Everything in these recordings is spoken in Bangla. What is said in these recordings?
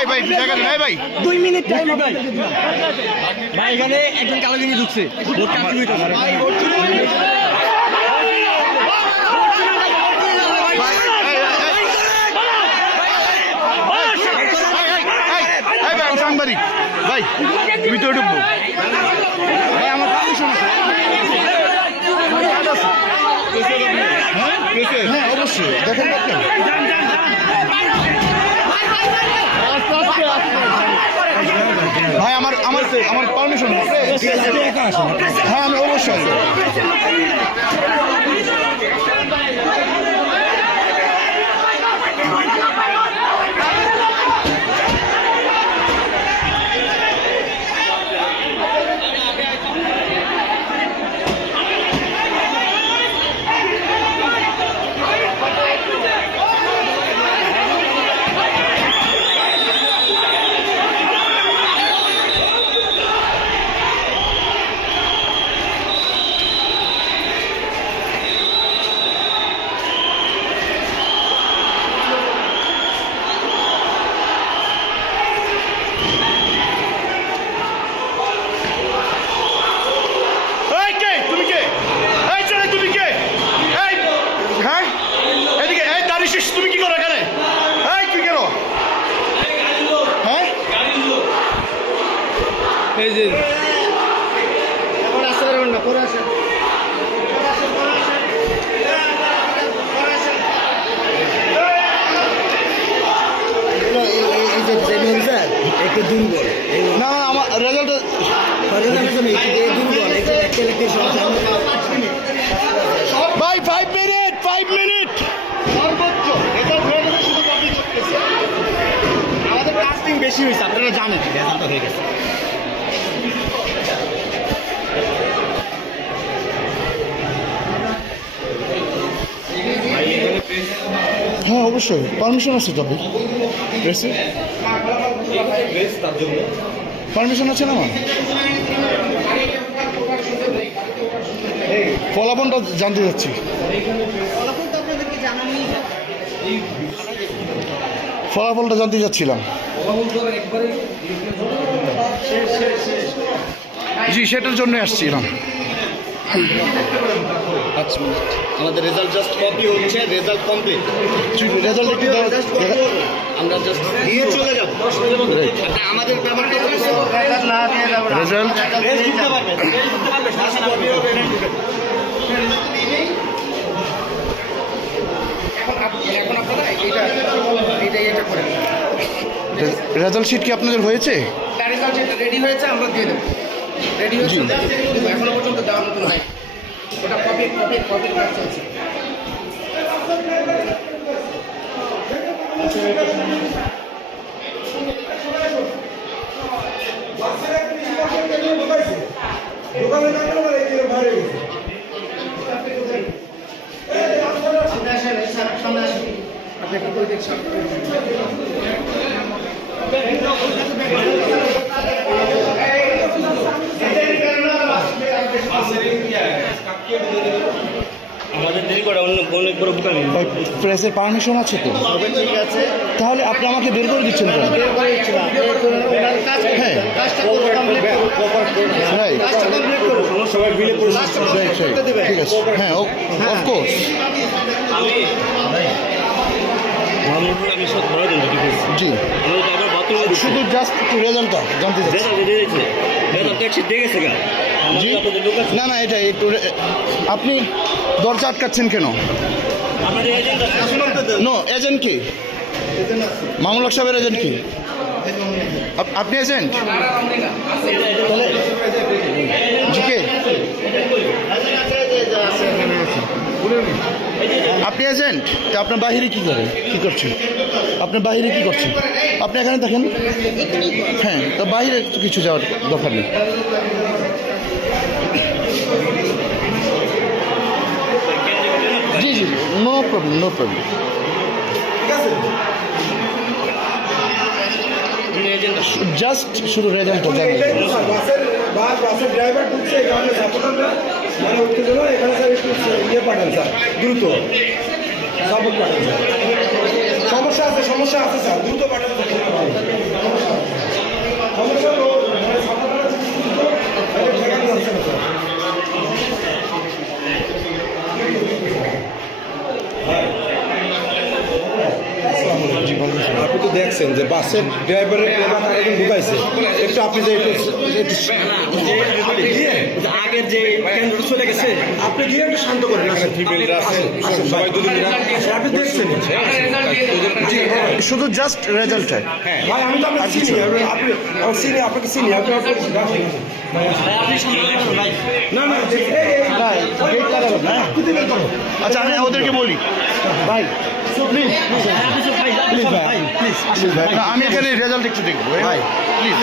এই ভাই জায়গা দেন, এই ভাই 2 মিনিট টাইম ভাই এখানে একজন কালো গেঞ্জি ঢুকছে ভোট কাটতে হইতাছে সাংবাদিক ভাই ভিতরে ঢুকবো ভাই, আমার পারমিশন আছে। হ্যাঁ অবশ্যই দেখেন ভাই, আমার আমার আমার পারমিশন আছে। হ্যাঁ আমি অবশ্যই আছি। তুমি কি করো এখানে? এই তুই কেন? হ্যাঁ এই যে একটু দুর্বল না না আমার রেজাল্ট ভাই 5 মিনিট সর্বোচ্চ রেজাল্ট হয়ে গেছে, শুধু কপি করতেছে। আমাদের কাস্টিং বেশি হয়েছে, আপনারা জানেন রেজাল্ট হয়ে গেছে। হ্যাঁ অবশ্যই পারমিশন আছে, তবে প্রেসে পারমিশন আছে না আমার। ফলাফলটা জানতে যাচ্ছি। ফলাফলটা জানতে যাচ্ছিলাম। জি সেটার জন্য আসছিলাম। আমাদের রেজাল্ট জাস্ট কপি হচ্ছে, রেজাল্ট কমপ্লিট। রেজাল্ট একটু আমরা জাস্ট দিয়ে চলে যাব। আমাদের ব্যাপারটা রেজাল্ট রেজাল্ট শিট কি আপনাদের হয়েছে? রেজাল্ট রেডি হয়েছে, আমরা দিয়ে দেবো। রেডি হয়েছে, এখনো পর্যন্ত দেওয়ার মতন হয়। ওটা কপির কাজ চলছে। আপনি একটা করে দেখছেন আমাদের দেরি করে অন্য অনেক বড় দোকান প্রেসের পারমিশন আছে তো? ঠিক আছে, তাহলে আপনি আমাকে বের করে দিচ্ছেন কেন? হ্যাঁ সবাই মিলে ঠিক আছে, হ্যাঁ অফকোর্স। আমি সব ধরা দিন জি শুধু জাস্ট একটু রেজাল্টটা জানতে চাচ্ছি। জি না না এটা একটু আপনি দরজা আটকাচ্ছেন কেন? নো এজেন্ট কি? মামুল হক সাহেবের এজেন্ট কি? আপনি এজেন্ট? তাহলে জি কে? আপনি এজেন্ট? তা আপনার বাহিরে কী করেন, কী করছেন? আপনার বাহিরে কী করছেন? আপনি এখানে থাকেন। হ্যাঁ তো বাহিরে তো কিছু যাওয়ার দরকার নেই। জি জি no problem no problem. Just শুধু রেজাল্টটা জানেন। বাসের ড্রাইভার ঢুকছে, এখানে সাপোর্টাররা মানে উত্তেজনা, এখানে স্যার একটু ইয়ে পাঠান স্যার, দ্রুত সাপোর্ট পাঠান স্যার। সমস্যা আছে স্যার দ্রুত পাঠাতে হবে। সমস্যা হলো মানে ছাত্ররা দ্রুত ঠেকানো যাচ্ছে না স্যার। আপনি তো দেখছেন যে বাসের ড্রাইভারের একজন ঢুকাইছে একটু আপনি যে আগের যে কেন্দ্র চলে গেছে আপনি গিয়ে একটু শান্ত করেন সবাই যদি আপনি দেখছেন শুধু জাস্ট রেজাল্ট হয়। ভাই আমি তো আপনাকে চিনি আপনি চিনি আপনাকে চিনি আপনি না না আচ্ছা আমি ওদেরকে বলি ভাই প্লিজ প্লিজ ভাই প্লিজ প্লিজ ভাই আমি এখানে রেজাল্ট একটু দেখবো ভাই প্লিজ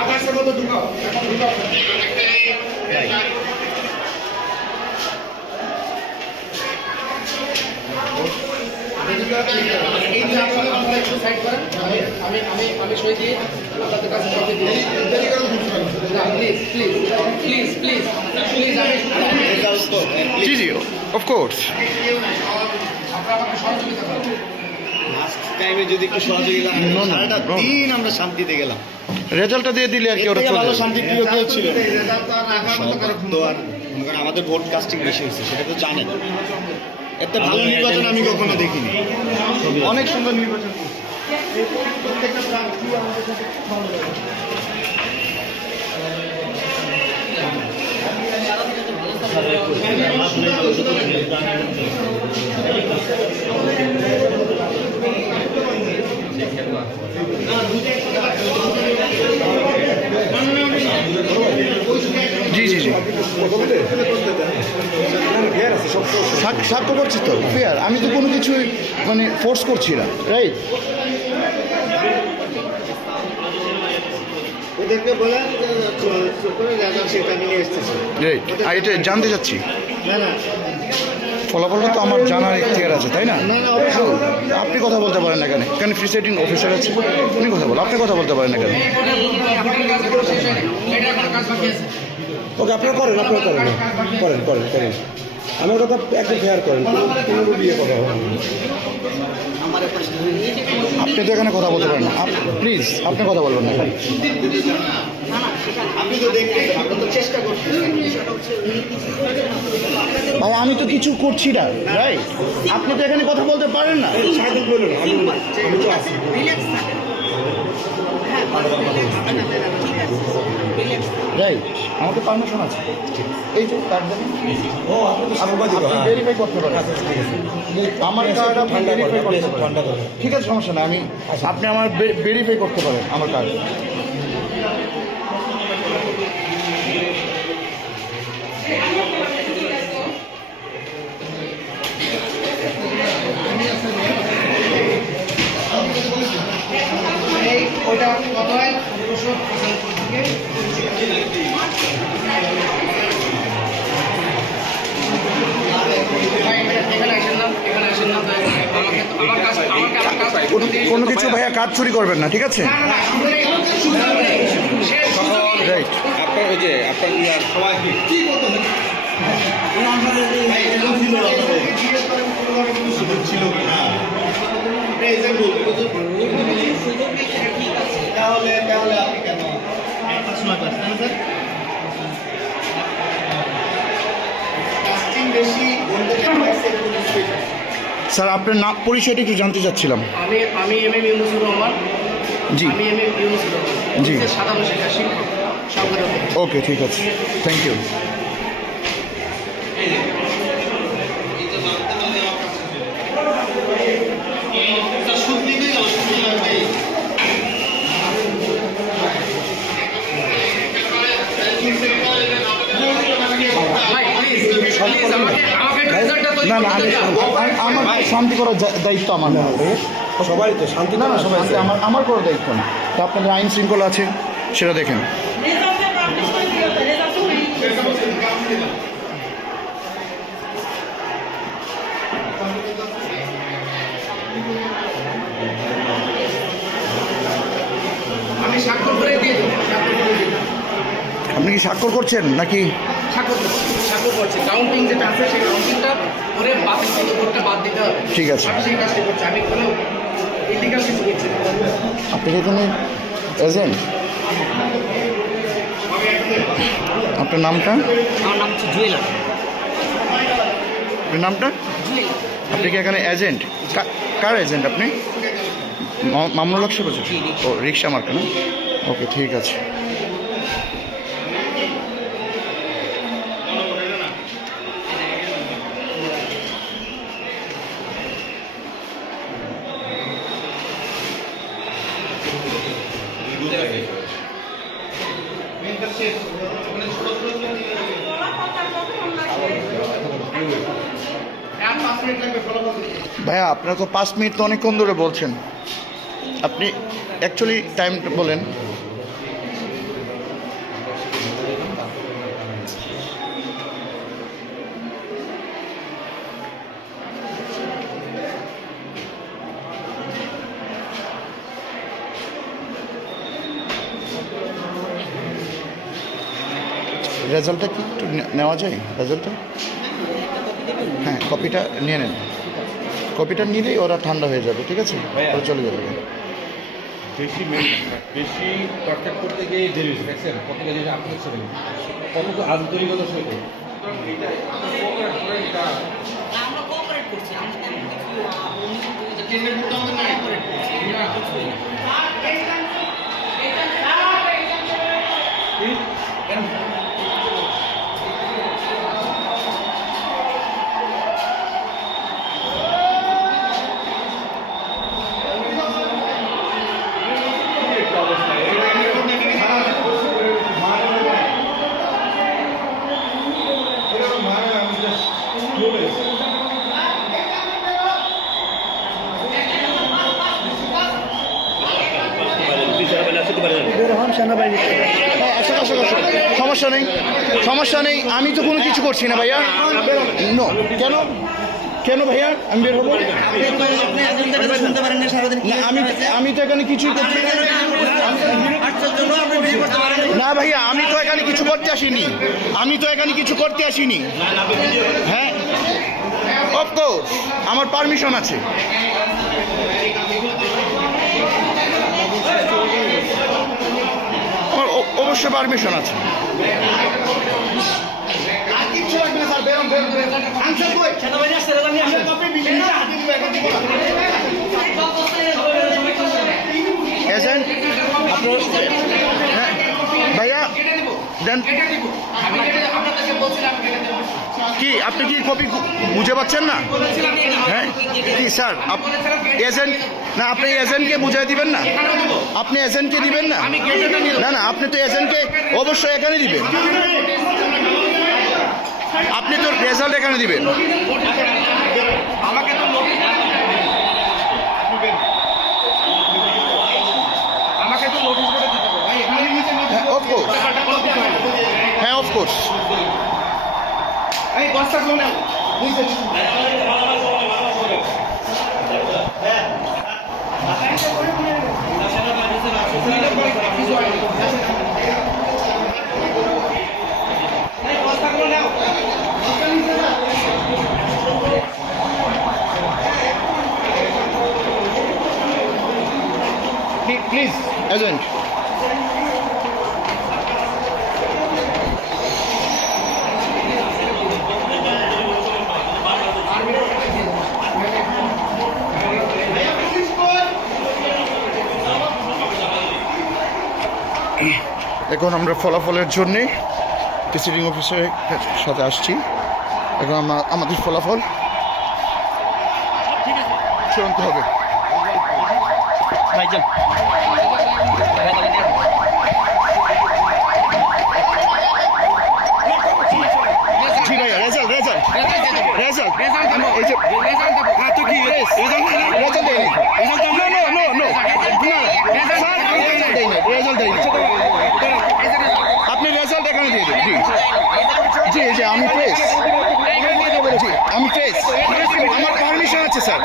আকাশের মতো ঢুকাও এই যে আপনারা আপনারা একটু সাইড করেন আমি সই দিয়ে আপনাদের কাছে সবই দিয়ে please please please please please G G of course আপনারা আমাকে সহযোগিতা করেন টাইমে যদি একটু সহযোগিতা সারাটা দিন আমরা শান্তিতে গেলাম। রেজাল্টটা দিয়ে দিলে আর কি এর ওরা থেকে চলে ভালো যাবে। শান্তি প্রিয় কেউ ছিল না। রেজাল্ট তো আর রাখার মতো কারো তো আর মনে করেন আমাদের ভোট কাস্টিং বেশি হয়েছে সেটা তো জানেন। এত ভালো নির্বাচন আমি কখনো দেখিনি। অনেক সুন্দর নির্বাচন প্রত্যেকটা প্রার্থী আমাদের সাথে ভালো লাগে জি জি জি সাক্ষ্য করছি তো ফেয়ার আমি তো কোনো কিছুই মানে ফোর্স করছি না রাইট ওদেরকে বলে রেজাল্ট সেটা নিয়ে এসতেছে। রাইট আর এটা জানতে চাচ্ছি না না ফলাফলটা তো আমার জানার ইখতিয়ার আছে তাই না না, না, অবশ্যই। আপনি কথা বলতে পারেন না কেন কেন প্রিসাইডিং অফিসার আছে উনি কথা বলেন আপনি কথা বলতে পারেন না কেন আপনার কাছে কোনো শেষ হয়নি এটা এখন কাজ বাকি আছে ওকে আপনারা করেন করেন আমার কথা একটু ফেয়ার করেন কোনো বিয়ে কথা হবে না। আপনি তো এখানে কথা বলতে পারেন না প্লিজ আপনি কথা বলবেন না আপনি তো দেখতেছেন আমরা তো চেষ্টা করছি। ভাই আমি তো কিছু করছি না রাইট আপনি তো এখানে কথা বলতে পারেন না সাহেব বলুন আমি তো আছি রাইট আমাকে পারমিশন আছে এই যে কার্ড দেন ও আপনি তো সাংবাদিক আপনি ভেরিফাই করতে পারেন আমার কার্ড আপনি ঠান্ডা ভেরিফাই করেন করতে পারেন ঠান্ডা করেন ঠিক আছে সমস্যা নেই আমি আপনি আমার ভেরিফাই করতে পারেন আমার কার্ড এই ওটা কত হয় 200 থেকে কোনো কিছু ভাইয়া কাজ চুরি করবেন না ঠিক আছে রাইট আপনার ওই যে আপনার সবাই কি তাহলে আপনি কেন সময় পাচ্ছেন না স্যার? কাস্টিং বেশি বলতে স্যার আপনার নাম পরিচয়টা একটু জানতে চাচ্ছিলাম আমি এমএম ইউনুসুর রহমান জি আমি এমএম ইউনুসুর রহমান জি। সাধারণ শিক্ষা শিক্ষক সংগঠন ওকে ঠিক আছে থ্যাংক ইউ ভাই প্লিজ আমাকে রেজাল্টটা তৈরি না না করতে দাও। আমার শান্তি করার দায়িত্ব আমার না সবাই তো শান্তি না না সবাই আমার করার দায়িত্ব না তো আপনাদের আইন শৃঙ্খলা আছে সেটা দেখেন আমি স্বাক্ষর করে দিয়ে দেবো, স্বাক্ষর করে দিয়ে দেবো। আপনি কি স্বাক্ষর করছেন নাকি? স্বাক্ষর করছি, কাউন্টিং যেটা আছে সেই কাউন্টিংটা করে বাতিল থেকে ভোটটা বাদ দিতে হবে। ঠিক আছে। আমি সেই কাজটা করছি, আমি কোনো ইলিগাল কিছু করছি না। আপনি কি এখানে এজেন্ট? আপনার নামটা? আমার নাম হচ্ছে জুয়েলার। আপনার নামটা? আপনি কি এখানে এজেন্ট? কার এজেন্ট আপনি? মামুনুল হক সাহেব বলছেন? ও রিক্সা মার্কা না? ওকে, ঠিক আছে। ভাইয়া, আপনার তো 5 মিনিট তো অনেকক্ষণ ধরে বলছেন। আপনি অ্যাকচুয়ালি টাইম বলেন। রেজাল্টটা কি একটু নেওয়া যায়? রেজাল্টটা হ্যাঁ, কপিটা নিয়ে নেন। কপিটা নিলেই ওরা ঠান্ডা হয়ে যাবে, ঠিক আছে? ওরা চলে যাবে। বেশি কন্ট্যাক্ট করতে গিয়ে দেরি হয়েছে, দেখছেন কত গেলে আপনি ছিলেন কত আন্তরিকতার সহিত। আমরা কোঅপারেট করছি, আমরা তেমন কিছু কেন্দ্রের ভোটটা আমাদের নাই। হ্যাঁ, আসুন, আসুন, আসুন। সমস্যা নেই, সমস্যা নেই। আমি তো কোনো কিছু করছি না ভাইয়া। নো, কেন কেন ভাইয়া আমি বের হবো? না, আমি তো এখানে কিছুই করছি না। না ভাইয়া, আমি তো এখানে কিছু করতে আসিনি। আমি তো এখানে কিছু করতে আসিনি। হ্যাঁ, অফকোর্স আমার পারমিশন আছে। আমার অবশ্যই পারমিশন আছে। আর কিচ্ছু লাগবে না স্যার, বেরোন বেরোন বেরোন। আনসার কই? সেনাবাহিনী আসছে, রেজাল্ট নিয়ে আসে। কপি বিজয় না হাতে দিবে, এখন দিব না। এজেন্ট হ্যাঁ ভাইয়া দেন। কি আপনি কি কপি বুঝে পাচ্ছেন না? হ্যাঁ কি স্যার, এজেন্ট না, আপনি এজেন্টকে বুঝিয়ে দিবেন না? আপনি এজেন্টকে দিবেন না? না না, আপনি তো এজেন্টকে অবশ্যই এখানে দিবেন। আপনি তো রেজাল্ট এখানে দিবেন। আমাকে তো নোটিশ করে দিতে হবে ভাই, এখানে নিচে নোটিশ হ্যাঁ, অফকোর্স। হ্যাঁ, অফকোর্স। এই বস্তা গুলো নাও। বুঝতেছি। Please agent. এখন আমরা ফলাফলের জন্যে প্রিসাইডিং অফিসারের সাথে আসছি। এখন আমাদের ফলাফল চূড়ান্ত হবে। ভাইজান জি ভাইয়া, রেজাল্ট রেজাল্ট রেজাল্ট এই যে রেজাল্ট তো কি রেজাল্ট দেয়নি। No no no no result দেয়নি। আপনি রেজাল্ট এখানে দিয়ে দেন। জি জি জি, আমি প্রেস। জি আমি প্রেস, আমার পারমিশন আছে স্যার।